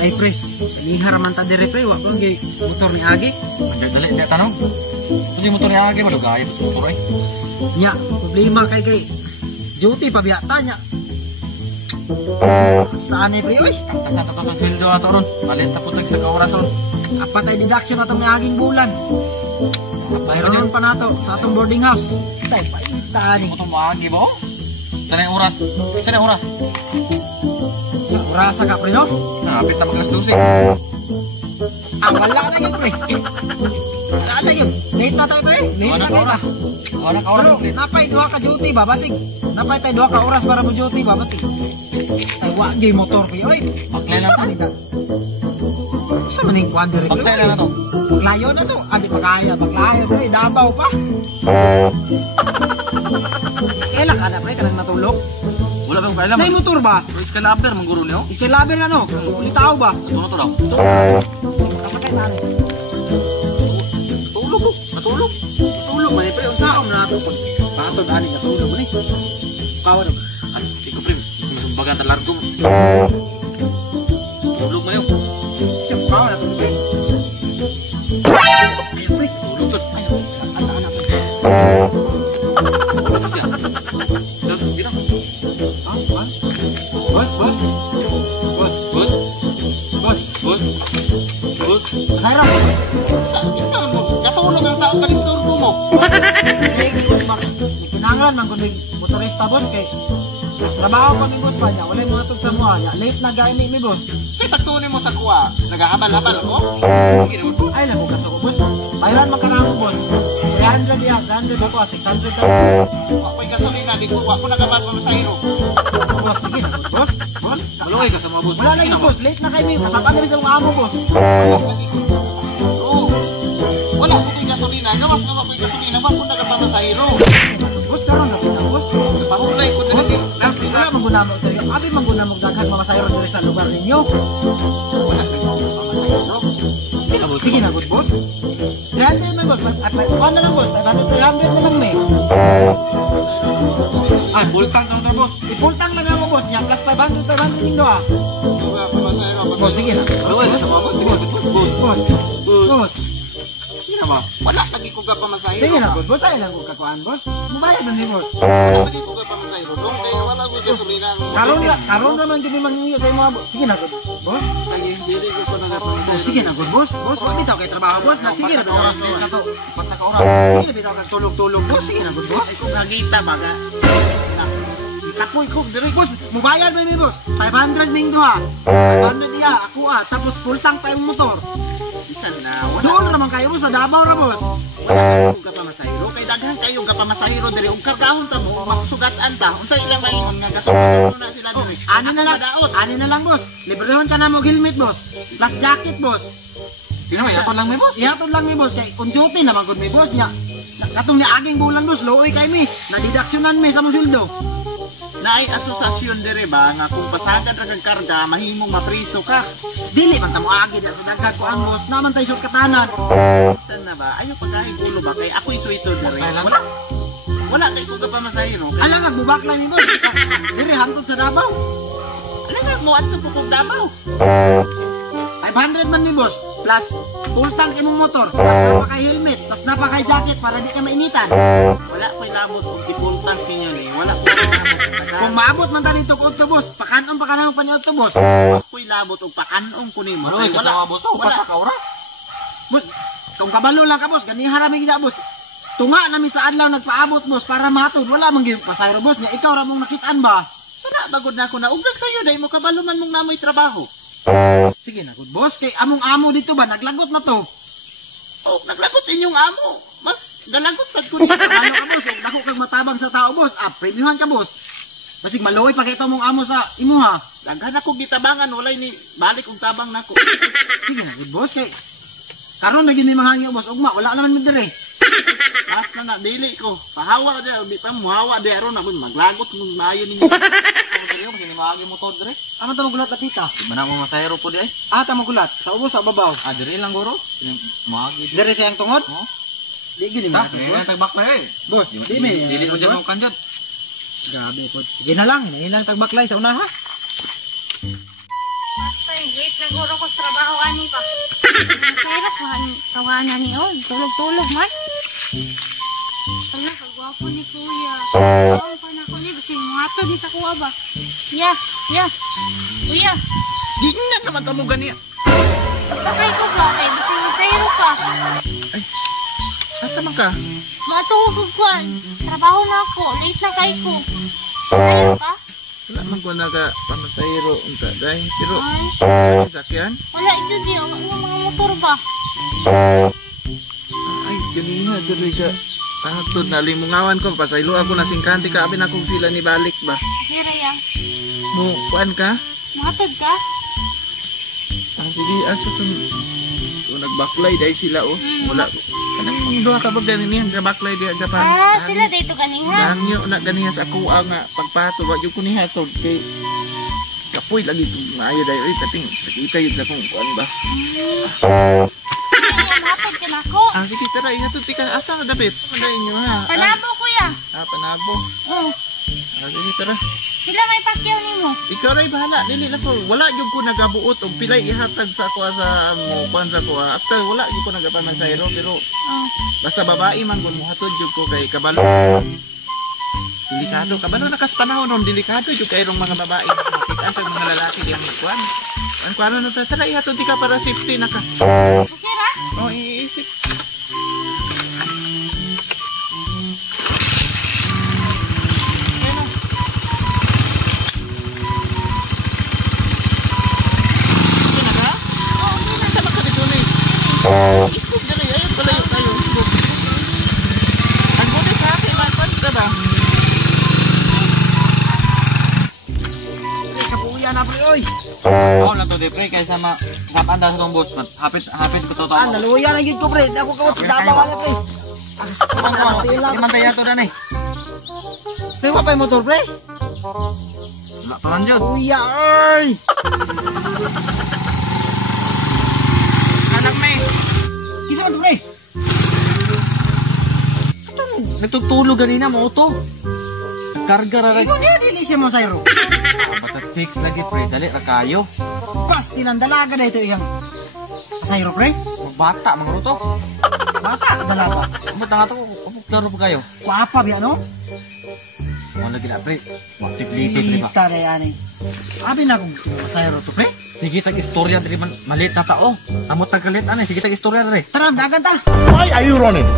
ay pre. Kanihar man ta dire pre, wa ko gi motor ni Agi. Dali dia tanong. Ito yung motor niya agi malugay sa motor ay. Nya, problema kay duty pa biya tanya. Saan ni pre oy? Kata sa sweldo ato ron. Malit ta putag sa kaoras ron. Apat ay deduction atong ni Aging bulan. Mayroon pa nato sa atong boarding house. Tay paita ni. Ito mo agi mo? Sana yung oras. Sana yung oras. Sa orasa ka pre no? Napit na mag-alas 12. Ah, wala na yun pre. Wala na yun. Late na tayo pre. Late na tayo. Wala ka oras. Pero napay duha ka duty ba basig. Napay tayo duha ka oras para mo duty ba bati. Ay wa gyud motor pre oy. Baklay na ta. Sa maning kwan dire. Baklay na to. Layo na to. Adi pagaya, baklayo pre, Davao pa. Kailan ka na pre kanang natulog? Wala bang kailan. Nay motor ba? Escalator mangguro niyo. Iskelaber na no. Ulitaw ba? Ito na to daw. Kasakay na. Natulog ko. Natulog. Natulog man pre unsaon na to pag patod ani natulog ni. Kawan. Ay, ikaw pre. Bagan talargo. Tulog mayo. Kawan na pre. Ay pre, Tulog to. ay anak-anak pre. Bos, bos. Bos, Bos. bos. Bos. Bos. Hayra. Saan mo? Katulog ang tao kanisturbo mo. Kinanglan man kundi motorista boss kay trabaho pa mi boss pa niya. Wala mga tug sa mua niya. Late na gani mi boss. Say pagtunin mo sa kuwa, nagahabal-habal ako. Ay lang ko kaso ko boss. Bayaran man kanamo boss. 300 ya, 100 ako 600 ka. Ako'y gasolina, di ko, ako nagabagpamasahiro. Boss, sige na boss. Boss. Malungay ka sa mga boss. Wala lagi boss, late na kay mi. Kasapan na mi sa mga amo boss. Oo. Wala ko ko'y gasolina, gawas nga ako'y gasolina, ako nagapamasahiro. Boss karon na kita boss. Pahulay ko din si Wala mangguna mo tayo. Abi mangguna mo daghan mamasayro diri sa lugar ninyo. wala ko nagapamasahiro. Sige na good boss. 300 na boss. At ano na lang boss? 500 na lang may. Ay, bultang ka na boss. Ipultang lang ako boss. Nya plus 500 ning doa. Nagapamasahiro, Boss sige na. Malungay ka sa mga boss. Sige, boss. Boss. Boss. Sige na ba? Wala lagi ko gapamasahiro. Sige na boss. Boss ay lang ko kakuan boss. Mubayad na ni boss. Wala lagi ko gapamasahiro. Dong, kaya wala ko gasolina. Karon naman gyud manghiyo sa mga boss. Sige na good. Boss. Hindi ko Boss nagapamasahiro. sige na good boss. Boss wag bitaw kay trabaho boss. Na sige na bitaw. Patna ka oras. Sige na bitaw kag tulog-tulog boss. Sige na good boss. Ay kung nagita baga. Ikapoy ko diri. Boss, mubayad ba ni boss? 500 ning duha. 500 niya, ako tapos full tank pa yung motor. Bisan na wala. Doon raman kayo boss, sa Davao ra boss. Wala ko gapamasahiro. Kay daghan kayo gapamasahiro diri ug kargahon ta mo makusugatan ta. Unsa ilang maingon nga gasolina na sila diri. Ano na lang, Daot. ano na lang boss. Librehon ka na mo helmet boss. Plus jacket boss. Sino may yapon lang may boss? Ihatod lang mi boss kay on duty naman gud mi boss nya. Katong ni aging bulan boss, lowi kay mi. Nadidaksyonan mi sa mong sweldo. Naay asosasyon diri ba nga kung pasagad ra kag karga mahimong mapriso ka. Dili man ta mo agi sa dagdag ko ang boss. Naman tay short katanan. Bisan na ba ayo pagkain gulo ba kay ako'y suito diri. Ay, lang. Wala kay ko gapamasahiro. Kay Alang agbubaklay mi boss. Diri hangtod sa Davao. alam nga mo adto pupog Davao. 500 man ni boss. Plus full tank imong motor. Plus napa kay helmet. Plus napa kay jacket para di ka mainitan. Wala ko'y labot kung ipultan kinyo ni. Wala ko'y labot. Kung maabot man ta dito ko boss, pakanon pa kanang paniot to boss. Ako'y labot og pakanong ko nimo. Malungay ka sa mga boss. Wala. Patna ka oras. Boss, kung kabalo lang ka boss, gani harami kita boss. Tunga nami sa adlaw nagpaabot boss para matod. Wala man gyud pasayro boss nya ikaw ra mong nakitaan ba? Sana bagod na ako na ugdag sa'yo dahil mo kabalo man mong namoy trabaho. Sige na good boss, kay among amo dito ba naglagot na to. Oh, naglagot inyong amo. Mas galagot sad ko niya. Ano ka boss, kung dako kag matabang sa tao boss, premiuhan ka boss. Basig maluoy pa kay ito mong amo sa imuha. Daghan ako gitabangan walay ni balik og tabang nako. Sige na good boss, kay karon na gyud may mahangyo boss, ugma wala naman mi dire. Basta na dili ko. Pahawa di di pa muhawa di aron ako maglagot mong maayo ninyo. Ako diri mo sini maagi mo to dire. Ano ta magulat lapita? Di man mo masayro po di ay. Ta magulat sa ubos sa babaw. Ah, diri lang guro. Sini maagi. Dire sayang tungod? Mo? Di gyud ni Ta, boss. dili tagbak na eh. Boss, di may. Dili mo dyan mo kanjad. Grabe po. Sige na lang, hinahin lang tagbaklay sa una ha. Basta late na guro ani ba? Masayro kawanan ni oh, tulog-tulog man. Wala kagwapo ni kuya. Ang panako ni basi muhato di sa kuha ba. Ya. Kuya, Di na naman tamo gani. sakay ko ba kay basi masayro ka. Asa man ka? Matuhog ko kwan. Trabaho na ako, late na kay ko. Masayro ka? Wala man ko naga pamasayro unta dai. Pero Ay, sakyan. wala ito di. Wala mga motor ba? Ay, ganiha diri ka. Atod na limungawan ko pasaylo ako na singkanti ka abin akong sila ni balik ba. Sige ya. Mo kuan ka? Matod ka? Sige asa tong nagbaklay dai sila oh. Wala kanang mong duha ka ba ganin niya gabaklay di aga pa. Sila dito ganihan. Gangyo na ganiha sa ako nga pagpato wa jud ko ni hatod kay kapoy lagi to maayo dai oy pating sakita yun sa kung kuan ba. Matod ka na ako. Sige tara ihatod ti ka asa na dapit. Manday inyo ha. Panabo kuya. Panabo. Oh, Sige tara. sila may pakyaw nimo. Ikaw ray bahala dili lang ko. Wala jud ko nagabuot og pilay ihatag sa ako sa mo kuan sa ko. After wala jud ko nagapamasayro pero Oh. basta babae man kun muhatod jud ko kay kabalo. Delikado kabalo nakas panahon ron delikado jud kay rong mga babae. Makita sa mga lalaki di ang kuan. Ang kuan na tara ihatod ti ka para safety na ka. Okay ra? Oh, iisip. Ano? Kina ka? Oo, okay na. Sama ka dito ni. Iskog dali, ayun palayo tayo, iskog. Ang gunit ha, kay Marcos ka ba? Kapuya na pre oy. Ako lang to de pre kaysa anda sa tong boss. Hapit ko to to. Naluya na gid ko pre. Ako kawat sa dabaw na pre. Di man tayo to dan eh. Pre wa pa yung motor pre. Wala pa man jud. Kuya oy. Anak may. Kisa man to pre. Nagtutulog ganina mo to. Karga ra ra. Ikaw niya dili siya masayro. Basta 6 lagi pre, dali ra kayo. Pas tinandalaga na ito iyang masayro pre. Bata mga to. Bata dalaga. Amo tanga to, upok laro pa kayo. Kuapa biya no? Wala gina pre. Multiplicated pre ba. Kita na yan eh. Abi na kung masayro to pre. Sige tag istorya diri man malit na tao. Amo tag kalit ani, sige tag istorya diri. Tara, dagan ta. Why are you running?